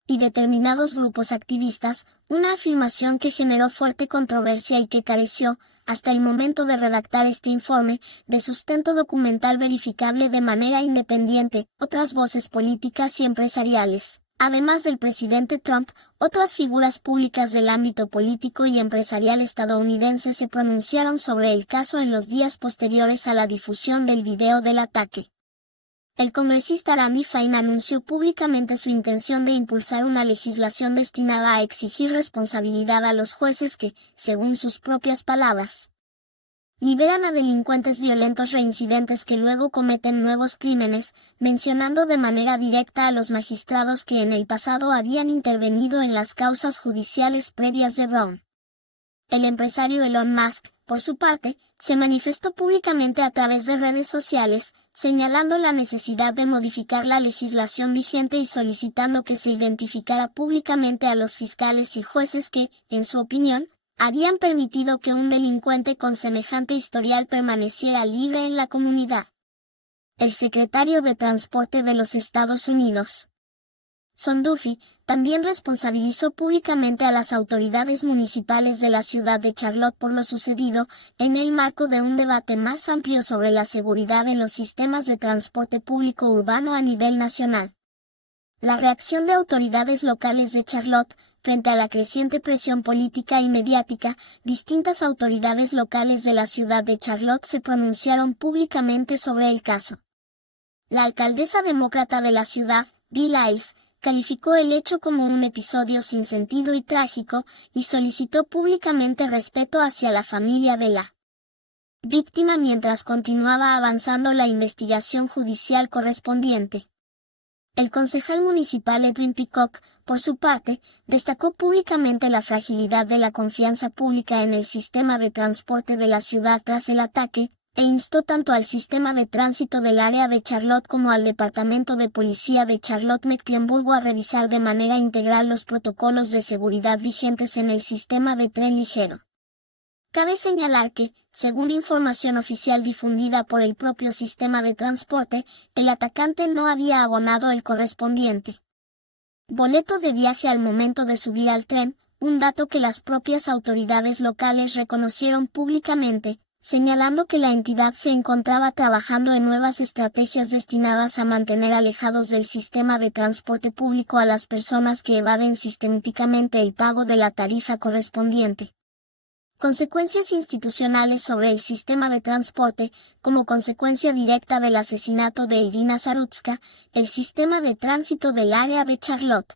y determinados grupos activistas, una afirmación que generó fuerte controversia y que careció, hasta el momento de redactar este informe, de sustento documental verificable de manera independiente. Otras voces políticas y empresariales, además del presidente Trump, otras figuras públicas del ámbito político y empresarial estadounidense se pronunciaron sobre el caso en los días posteriores a la difusión del video del ataque. El congresista Randy Fein anunció públicamente su intención de impulsar una legislación destinada a exigir responsabilidad a los jueces que, según sus propias palabras, liberan a delincuentes violentos reincidentes que luego cometen nuevos crímenes, mencionando de manera directa a los magistrados que en el pasado habían intervenido en las causas judiciales previas de Brown. El empresario Elon Musk, por su parte, se manifestó públicamente a través de redes sociales, señalando la necesidad de modificar la legislación vigente y solicitando que se identificara públicamente a los fiscales y jueces que, en su opinión, habían permitido que un delincuente con semejante historial permaneciera libre en la comunidad. El secretario de Transporte de los Estados Unidos, Sean Duffy, también responsabilizó públicamente a las autoridades municipales de la ciudad de Charlotte por lo sucedido, en el marco de un debate más amplio sobre la seguridad en los sistemas de transporte público urbano a nivel nacional. La reacción de autoridades locales de Charlotte, frente a la creciente presión política y mediática, distintas autoridades locales de la ciudad de Charlotte se pronunciaron públicamente sobre el caso. La alcaldesa demócrata de la ciudad, Bill Ailes, calificó el hecho como un episodio sin sentido y trágico, y solicitó públicamente respeto hacia la familia de la víctima mientras continuaba avanzando la investigación judicial correspondiente. El concejal municipal Edwin Peacock, por su parte, destacó públicamente la fragilidad de la confianza pública en el sistema de transporte de la ciudad tras el ataque, e instó tanto al sistema de tránsito del área de Charlotte como al Departamento de Policía de Charlotte-Mecklenburgo a revisar de manera integral los protocolos de seguridad vigentes en el sistema de tren ligero. Cabe señalar que, según información oficial difundida por el propio sistema de transporte, el atacante no había abonado el correspondiente boleto de viaje al momento de subir al tren, un dato que las propias autoridades locales reconocieron públicamente, señalando que la entidad se encontraba trabajando en nuevas estrategias destinadas a mantener alejados del sistema de transporte público a las personas que evaden sistemáticamente el pago de la tarifa correspondiente. Consecuencias institucionales sobre el sistema de transporte. Como consecuencia directa del asesinato de Irina Zarutska, el sistema de tránsito del área de Charlotte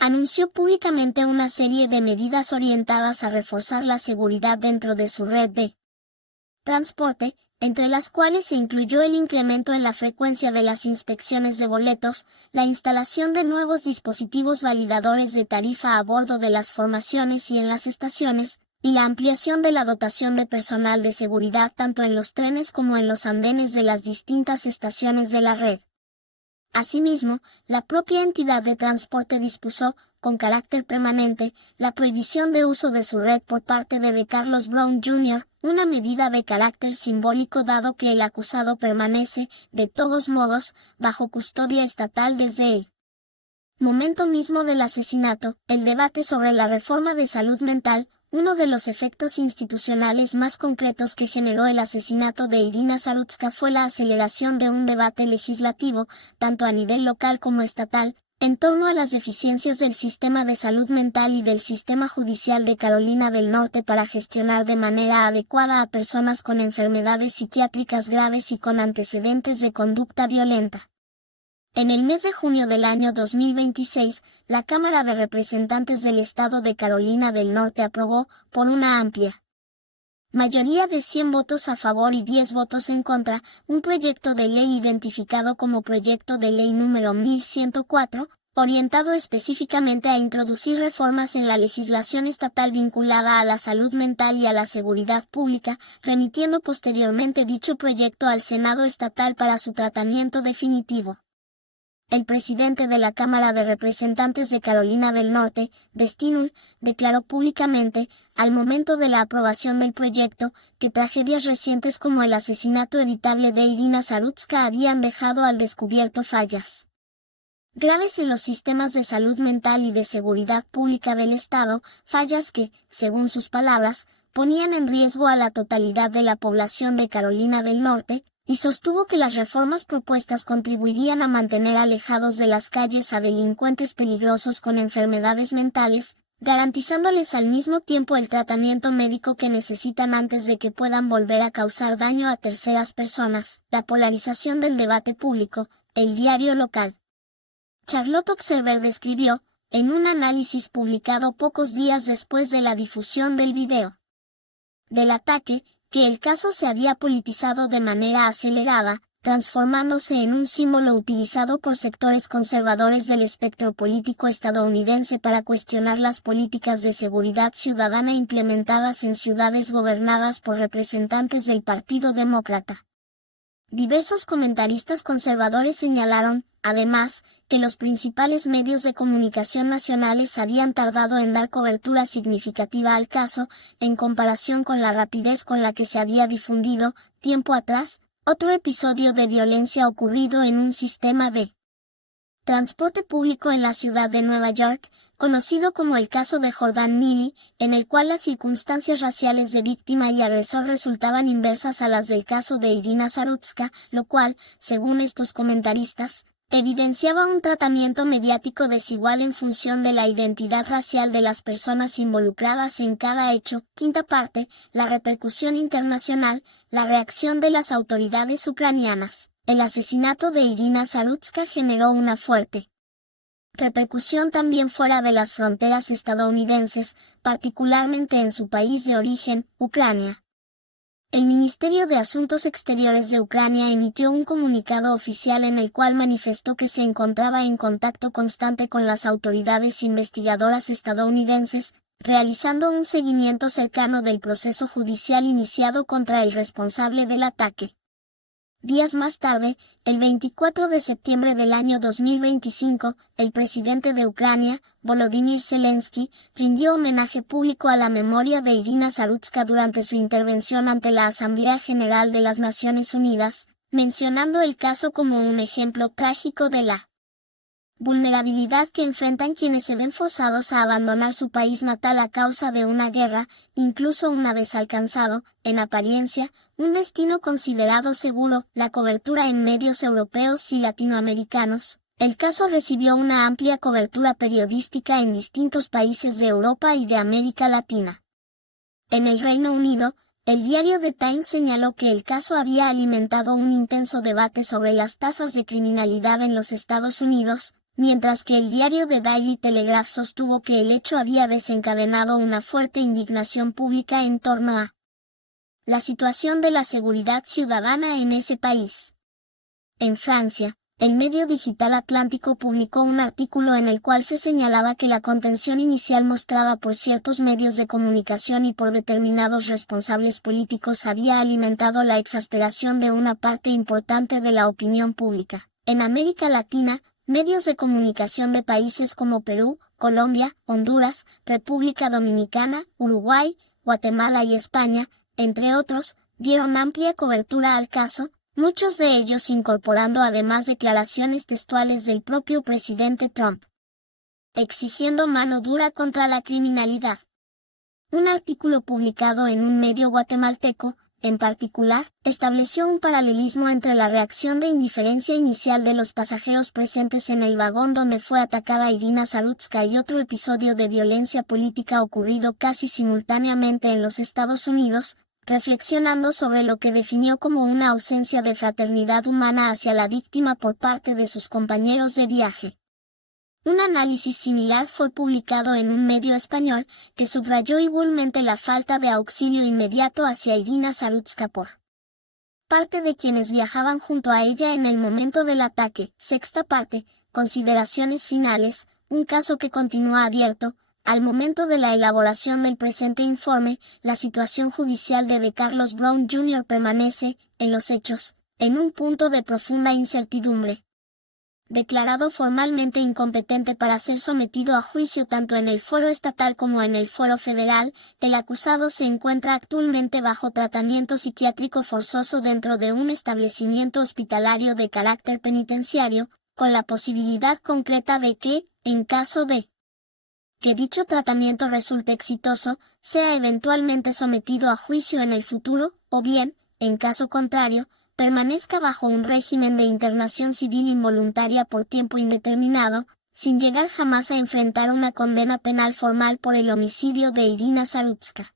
anunció públicamente una serie de medidas orientadas a reforzar la seguridad dentro de su red de transporte, entre las cuales se incluyó el incremento en la frecuencia de las inspecciones de boletos, la instalación de nuevos dispositivos validadores de tarifa a bordo de las formaciones y en las estaciones, y la ampliación de la dotación de personal de seguridad tanto en los trenes como en los andenes de las distintas estaciones de la red. Asimismo, la propia entidad de transporte dispuso, con carácter permanente, la prohibición de uso de su red por parte de Carlos Brown Jr., una medida de carácter simbólico dado que el acusado permanece, de todos modos, bajo custodia estatal desde el momento mismo del asesinato. El debate sobre la reforma de salud mental, uno de los efectos institucionales más concretos que generó el asesinato de Irina Zarutska fue la aceleración de un debate legislativo, tanto a nivel local como estatal, en torno a las deficiencias del sistema de salud mental y del sistema judicial de Carolina del Norte para gestionar de manera adecuada a personas con enfermedades psiquiátricas graves y con antecedentes de conducta violenta. En el mes de junio del año 2026, la Cámara de Representantes del Estado de Carolina del Norte aprobó, por una amplia mayoría de 100 votos a favor y 10 votos en contra, un proyecto de ley identificado como Proyecto de Ley número 1104, orientado específicamente a introducir reformas en la legislación estatal vinculada a la salud mental y a la seguridad pública, remitiendo posteriormente dicho proyecto al Senado estatal para su tratamiento definitivo. El presidente de la Cámara de Representantes de Carolina del Norte, Destinul, declaró públicamente, al momento de la aprobación del proyecto, que tragedias recientes como el asesinato evitable de Irina Zarutska habían dejado al descubierto fallas graves en los sistemas de salud mental y de seguridad pública del Estado, fallas que, según sus palabras, ponían en riesgo a la totalidad de la población de Carolina del Norte, y sostuvo que las reformas propuestas contribuirían a mantener alejados de las calles a delincuentes peligrosos con enfermedades mentales, garantizándoles al mismo tiempo el tratamiento médico que necesitan antes de que puedan volver a causar daño a terceras personas. La polarización del debate público, el diario local. Charlotte Observer describió, en un análisis publicado pocos días después de la difusión del video del ataque, que el caso se había politizado de manera acelerada, transformándose en un símbolo utilizado por sectores conservadores del espectro político estadounidense para cuestionar las políticas de seguridad ciudadana implementadas en ciudades gobernadas por representantes del Partido Demócrata. Diversos comentaristas conservadores señalaron, además, que los principales medios de comunicación nacionales habían tardado en dar cobertura significativa al caso, en comparación con la rapidez con la que se había difundido, tiempo atrás, otro episodio de violencia ocurrido en un sistema de transporte público en la ciudad de Nueva York, conocido como el caso de Jordan Neely, en el cual las circunstancias raciales de víctima y agresor resultaban inversas a las del caso de Irina Zarutska, lo cual, según estos comentaristas, evidenciaba un tratamiento mediático desigual en función de la identidad racial de las personas involucradas en cada hecho. Quinta parte, la repercusión internacional, la reacción de las autoridades ucranianas. El asesinato de Irina Zarutska generó una fuerte repercusión también fuera de las fronteras estadounidenses, particularmente en su país de origen, Ucrania. El Ministerio de Asuntos Exteriores de Ucrania emitió un comunicado oficial en el cual manifestó que se encontraba en contacto constante con las autoridades investigadoras estadounidenses, realizando un seguimiento cercano del proceso judicial iniciado contra el responsable del ataque. Días más tarde, el 24 de septiembre del año 2025, el presidente de Ucrania, Volodymyr Zelensky, rindió homenaje público a la memoria de Irina Zarutska durante su intervención ante la Asamblea General de las Naciones Unidas, mencionando el caso como un ejemplo trágico de la vulnerabilidad que enfrentan quienes se ven forzados a abandonar su país natal a causa de una guerra, incluso una vez alcanzado, en apariencia, un destino considerado seguro. La cobertura en medios europeos y latinoamericanos. El caso recibió una amplia cobertura periodística en distintos países de Europa y de América Latina. En el Reino Unido, el diario The Times señaló que el caso había alimentado un intenso debate sobre las tasas de criminalidad en los Estados Unidos, mientras que el diario The Daily Telegraph sostuvo que el hecho había desencadenado una fuerte indignación pública en torno a la situación de la seguridad ciudadana en ese país. En Francia, el medio digital Atlántico publicó un artículo en el cual se señalaba que la contención inicial mostrada por ciertos medios de comunicación y por determinados responsables políticos había alimentado la exasperación de una parte importante de la opinión pública. En América Latina, medios de comunicación de países como Perú, Colombia, Honduras, República Dominicana, Uruguay, Guatemala y España, entre otros, dieron amplia cobertura al caso, muchos de ellos incorporando además declaraciones textuales del propio presidente Trump, exigiendo mano dura contra la criminalidad. Un artículo publicado en un medio guatemalteco, en particular, estableció un paralelismo entre la reacción de indiferencia inicial de los pasajeros presentes en el vagón donde fue atacada Irina Zarutska y otro episodio de violencia política ocurrido casi simultáneamente en los Estados Unidos, reflexionando sobre lo que definió como una ausencia de fraternidad humana hacia la víctima por parte de sus compañeros de viaje. Un análisis similar fue publicado en un medio español, que subrayó igualmente la falta de auxilio inmediato hacia Irina Zarutska por parte de quienes viajaban junto a ella en el momento del ataque. Sexta parte, consideraciones finales, un caso que continúa abierto. Al momento de la elaboración del presente informe, la situación judicial de Carlos Brown Jr. permanece, en los hechos, en un punto de profunda incertidumbre. Declarado formalmente incompetente para ser sometido a juicio tanto en el foro estatal como en el foro federal, el acusado se encuentra actualmente bajo tratamiento psiquiátrico forzoso dentro de un establecimiento hospitalario de carácter penitenciario, con la posibilidad concreta de que, en caso de que dicho tratamiento resulte exitoso, sea eventualmente sometido a juicio en el futuro, o bien, en caso contrario, permanezca bajo un régimen de internación civil involuntaria por tiempo indeterminado, sin llegar jamás a enfrentar una condena penal formal por el homicidio de Irina Zarutska.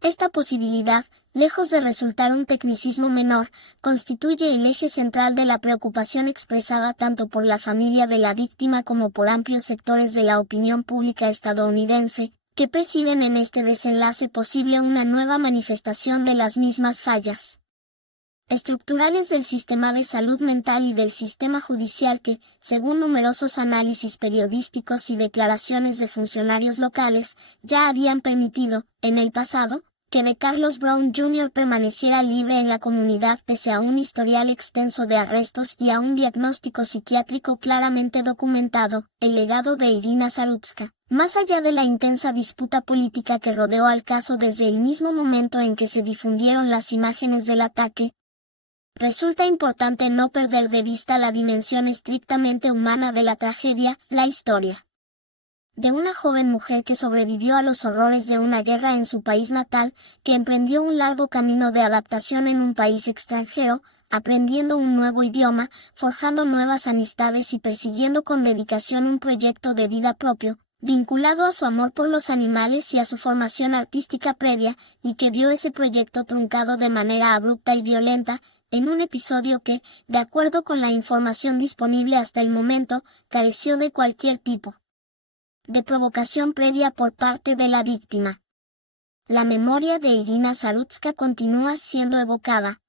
Esta posibilidad, lejos de resultar un tecnicismo menor, constituye el eje central de la preocupación expresada tanto por la familia de la víctima como por amplios sectores de la opinión pública estadounidense, que perciben en este desenlace posible una nueva manifestación de las mismas fallas estructurales del sistema de salud mental y del sistema judicial que, según numerosos análisis periodísticos y declaraciones de funcionarios locales, ya habían permitido, en el pasado, que de Carlos Brown Jr. permaneciera libre en la comunidad pese a un historial extenso de arrestos y a un diagnóstico psiquiátrico claramente documentado, el legado de Irina Zarutska. Más allá de la intensa disputa política que rodeó al caso desde el mismo momento en que se difundieron las imágenes del ataque, resulta importante no perder de vista la dimensión estrictamente humana de la tragedia, la historia de una joven mujer que sobrevivió a los horrores de una guerra en su país natal, que emprendió un largo camino de adaptación en un país extranjero, aprendiendo un nuevo idioma, forjando nuevas amistades y persiguiendo con dedicación un proyecto de vida propio, vinculado a su amor por los animales y a su formación artística previa, y que vio ese proyecto truncado de manera abrupta y violenta, en un episodio que, de acuerdo con la información disponible hasta el momento, careció de cualquier tipo de provocación previa por parte de la víctima. La memoria de Irina Zarutska continúa siendo evocada,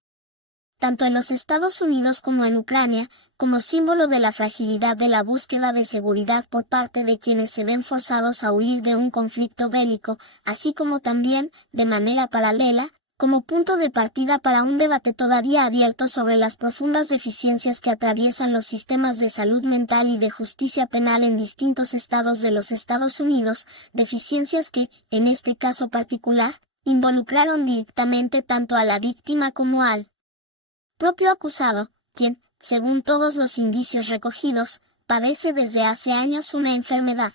tanto en los Estados Unidos como en Ucrania, como símbolo de la fragilidad de la búsqueda de seguridad por parte de quienes se ven forzados a huir de un conflicto bélico, así como también, de manera paralela, como punto de partida para un debate todavía abierto sobre las profundas deficiencias que atraviesan los sistemas de salud mental y de justicia penal en distintos estados de los Estados Unidos, deficiencias que, en este caso particular, involucraron directamente tanto a la víctima como al propio acusado, quien, según todos los indicios recogidos, padece desde hace años una enfermedad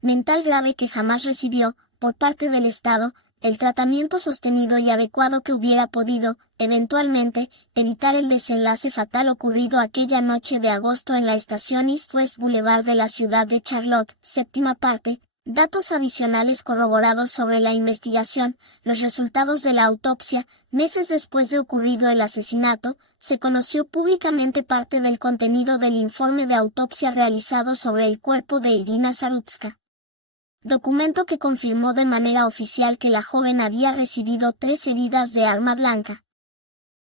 mental grave que jamás recibió, por parte del Estado, el tratamiento sostenido y adecuado que hubiera podido, eventualmente, evitar el desenlace fatal ocurrido aquella noche de agosto en la estación East West Boulevard de la ciudad de Charlotte. Séptima parte. Datos adicionales corroborados sobre la investigación, los resultados de la autopsia. Meses después de ocurrido el asesinato, se conoció públicamente parte del contenido del informe de autopsia realizado sobre el cuerpo de Irina Zarutska. Documento que confirmó de manera oficial que la joven había recibido 3 heridas de arma blanca,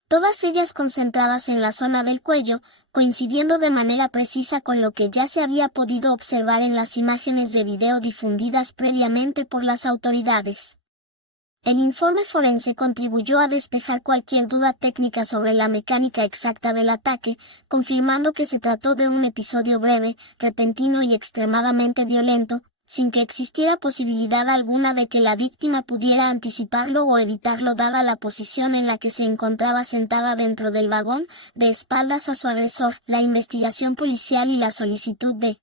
todas ellas concentradas en la zona del cuello, coincidiendo de manera precisa con lo que ya se había podido observar en las imágenes de video difundidas previamente por las autoridades. El informe forense contribuyó a despejar cualquier duda técnica sobre la mecánica exacta del ataque, confirmando que se trató de un episodio breve, repentino y extremadamente violento, sin que existiera posibilidad alguna de que la víctima pudiera anticiparlo o evitarlo dada la posición en la que se encontraba sentada dentro del vagón, de espaldas a su agresor. La investigación policial y la solicitud de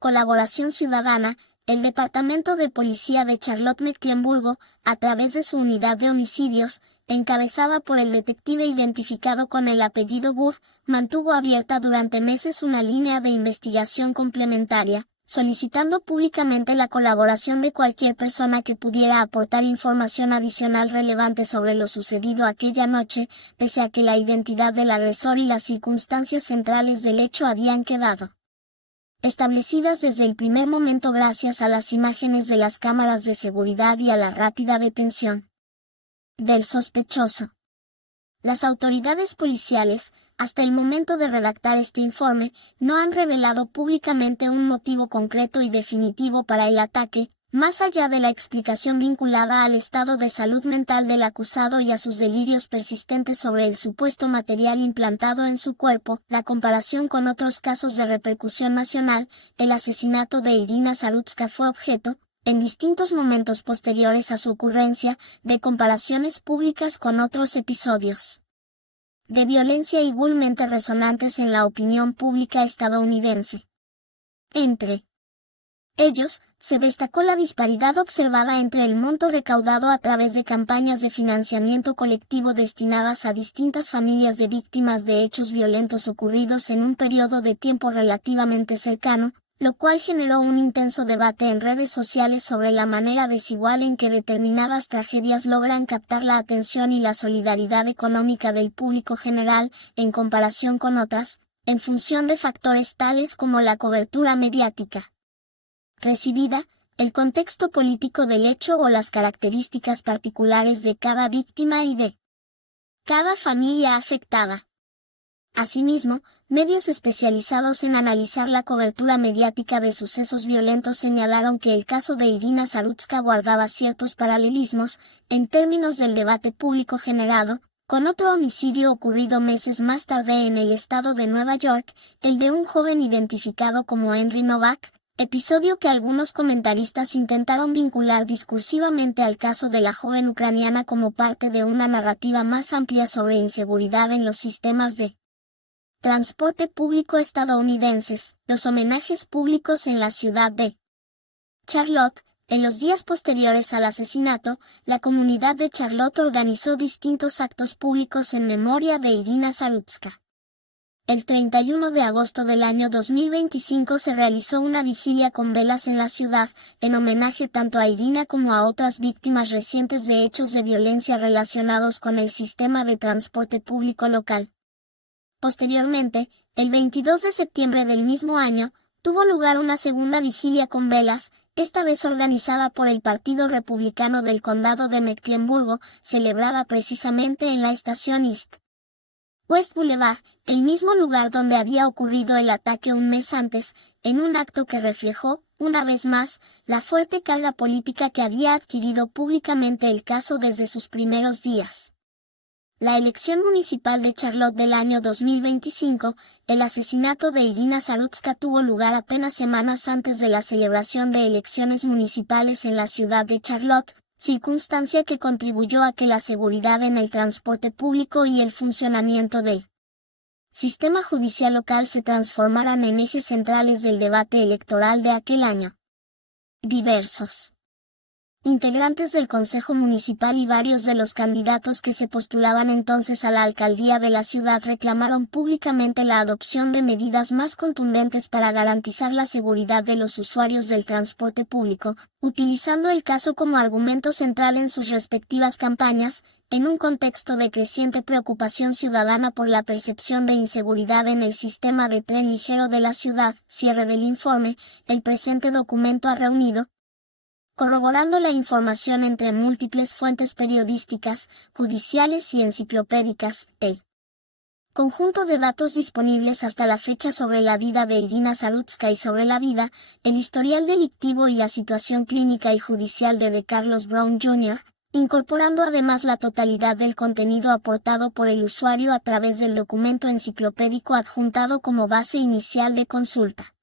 colaboración ciudadana, el Departamento de Policía de Charlotte-Mecklenburgo, a través de su unidad de homicidios, encabezada por el detective identificado con el apellido Burr, mantuvo abierta durante meses una línea de investigación complementaria, solicitando públicamente la colaboración de cualquier persona que pudiera aportar información adicional relevante sobre lo sucedido aquella noche, pese a que la identidad del agresor y las circunstancias centrales del hecho habían quedado establecidas desde el primer momento gracias a las imágenes de las cámaras de seguridad y a la rápida detención del sospechoso. Las autoridades policiales, hasta el momento de redactar este informe, no han revelado públicamente un motivo concreto y definitivo para el ataque, más allá de la explicación vinculada al estado de salud mental del acusado y a sus delirios persistentes sobre el supuesto material implantado en su cuerpo. La comparación con otros casos de repercusión nacional, el asesinato de Irina Zarutska fue objeto, en distintos momentos posteriores a su ocurrencia, de comparaciones públicas con otros episodios de violencia igualmente resonantes en la opinión pública estadounidense. Entre Ellos, se destacó la disparidad observada entre el monto recaudado a través de campañas de financiamiento colectivo destinadas a distintas familias de víctimas de hechos violentos ocurridos en un periodo de tiempo relativamente cercano, lo cual generó un intenso debate en redes sociales sobre la manera desigual en que determinadas tragedias logran captar la atención y la solidaridad económica del público general, en comparación con otras, en función de factores tales como la cobertura mediática recibida, el contexto político del hecho o las características particulares de cada víctima y de cada familia afectada. Asimismo, medios especializados en analizar la cobertura mediática de sucesos violentos señalaron que el caso de Irina Zarutska guardaba ciertos paralelismos, en términos del debate público generado, con otro homicidio ocurrido meses más tarde en el estado de Nueva York, el de un joven identificado como Henry Novak, episodio que algunos comentaristas intentaron vincular discursivamente al caso de la joven ucraniana como parte de una narrativa más amplia sobre inseguridad en los sistemas de transporte público estadounidenses. Los homenajes públicos en la ciudad de Charlotte. En los días posteriores al asesinato, la comunidad de Charlotte organizó distintos actos públicos en memoria de Irina Zarutska. El 31 de agosto del año 2025 se realizó una vigilia con velas en la ciudad, en homenaje tanto a Irina como a otras víctimas recientes de hechos de violencia relacionados con el sistema de transporte público local. Posteriormente, el 22 de septiembre del mismo año, tuvo lugar una segunda vigilia con velas, esta vez organizada por el Partido Republicano del Condado de Mecklemburgo, celebrada precisamente en la estación East West Boulevard, el mismo lugar donde había ocurrido el ataque un mes antes, en un acto que reflejó, una vez más, la fuerte carga política que había adquirido públicamente el caso desde sus primeros días. La elección municipal de Charlotte del año 2025, el asesinato de Irina Zarutska tuvo lugar apenas semanas antes de la celebración de elecciones municipales en la ciudad de Charlotte, circunstancia que contribuyó a que la seguridad en el transporte público y el funcionamiento del sistema judicial local se transformaran en ejes centrales del debate electoral de aquel año. Diversos integrantes del Consejo Municipal y varios de los candidatos que se postulaban entonces a la alcaldía de la ciudad reclamaron públicamente la adopción de medidas más contundentes para garantizar la seguridad de los usuarios del transporte público, utilizando el caso como argumento central en sus respectivas campañas, en un contexto de creciente preocupación ciudadana por la percepción de inseguridad en el sistema de tren ligero de la ciudad. Cierre del informe. El presente documento ha reunido, corroborando la información entre múltiples fuentes periodísticas, judiciales y enciclopédicas, el conjunto de datos disponibles hasta la fecha sobre la vida de Irina Zarutska y sobre la vida, el historial delictivo y la situación clínica y judicial de Carlos Brown Jr., incorporando además la totalidad del contenido aportado por el usuario a través del documento enciclopédico adjuntado como base inicial de consulta.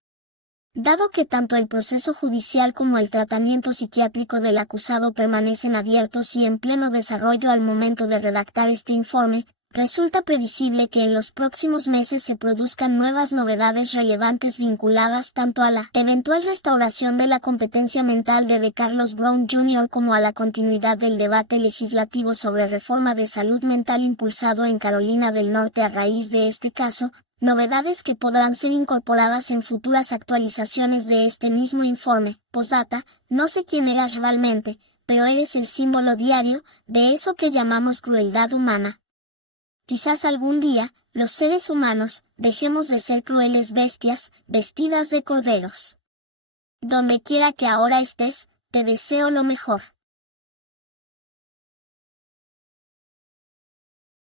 Dado que tanto el proceso judicial como el tratamiento psiquiátrico del acusado permanecen abiertos y en pleno desarrollo al momento de redactar este informe, resulta previsible que en los próximos meses se produzcan nuevas novedades relevantes vinculadas tanto a la eventual restauración de la competencia mental de Carlos Brown Jr. como a la continuidad del debate legislativo sobre reforma de salud mental impulsado en Carolina del Norte a raíz de este caso, novedades que podrán ser incorporadas en futuras actualizaciones de este mismo informe. Postdata, no sé quién eras realmente, pero eres el símbolo diario de eso que llamamos crueldad humana. Quizás algún día, los seres humanos, dejemos de ser crueles bestias, vestidas de corderos. Donde quiera que ahora estés, te deseo lo mejor.